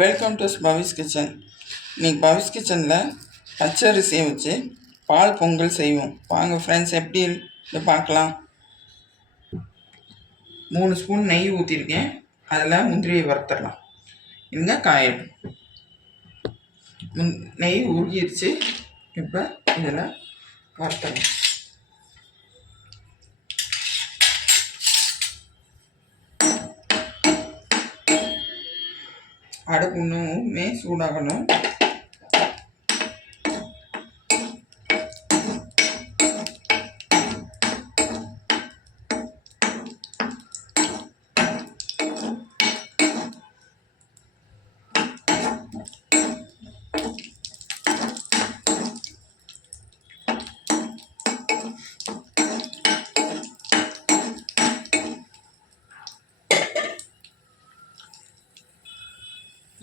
Welcome to Pavis kitchen. இன்னைக்கு பவிஸ் கிச்சனில் பச்சரிசியை வச்சு பால் பொங்கல் செய்வோம். வாங்க ஃப்ரெண்ட்ஸ், எப்படி இதை பார்க்கலாம். 3 ஸ்பூன் நெய் ஊற்றிருக்கேன். அதில் முந்திரியை வறுத்துடலாம். இங்கே காயட்டும். நெய் உருகிடுச்சு. இப்போ இதில் வறுத்துடலாம். அடுப்பு இன்னுமே சூடாகணும்.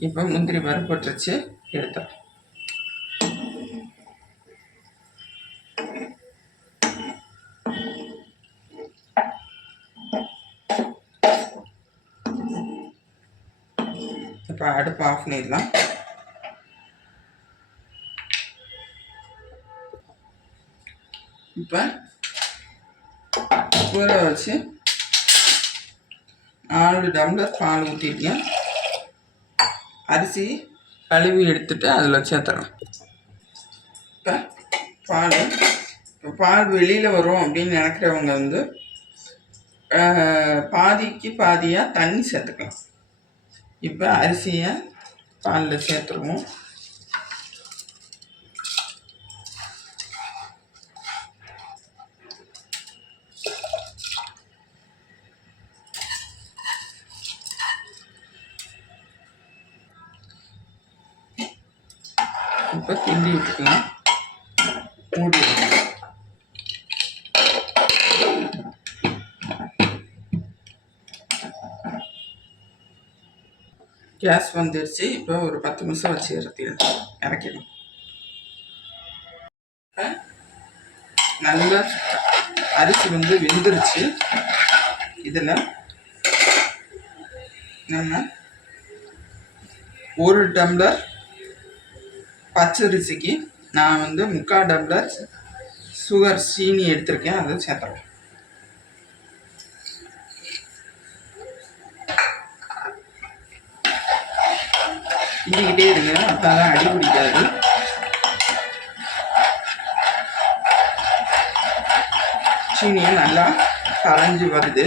இப்போ முந்திரி வறுபட்டுருச்சு, எடுத்தோம். இப்போ அடுப்பு ஆஃப் பண்ணிடலாம். இப்போ ஊற வச்சு 4 டம்ளர் பால் ஊற்றிருக்கேன். அரிசி கழுவி எடுத்துட்டு அதில் சேர்த்துறோம். இப்போ பால் வெளியில் வரும் அப்படின்னு நினைக்கிறவங்க பாதிக்கு பாதியாக தண்ணி சேர்த்துக்கலாம். இப்போ அரிசியை பாலில் சேர்த்துருவோம். இப்போ கிண்டி விட்டுக்கலாம். மூடி கேஸ் வந்துடுச்சு. இப்போ ஒரு 10 நிமிஷம் வச்சு இறக்கிடும். நல்லா அரிசி வெந்துருச்சு. இதில் நம்ம 1 டம்ளர் பச்சரிசிக்கு நான் 3/4 டம்ளர் சுகர் சீனி எடுத்திருக்கேன். அதை சேர்த்துறேன். கிண்டிக்கிட்டே இருங்க, அப்பதான் அடி பிடிக்காது. சீனியும் நல்லா கரைஞ்சி வருது.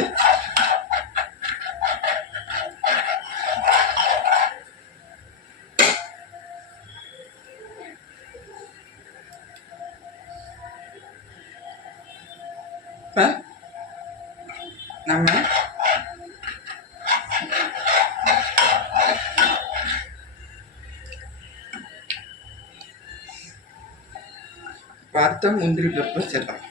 இப்போ நம்ம வறுத்த முந்திரி பருப்பு சேர்த்தோம்.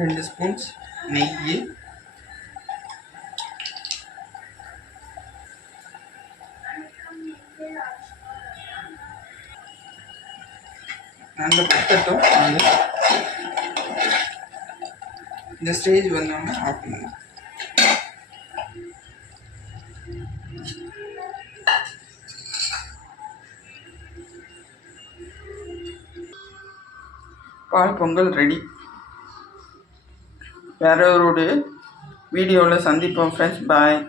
ரெண்டு ஸ்பூன்ஸ் நெய், நல்லா பத்தட்டும். இந்த ஸ்டேஜ் வந்தோடனே ஆஃப் பண்ணணும். பால் பொங்கல் ரெடி. வேற ஒரு வீடியோவில் சந்திப்போம் ஃப்ரெண்ட்ஸ். பாய்.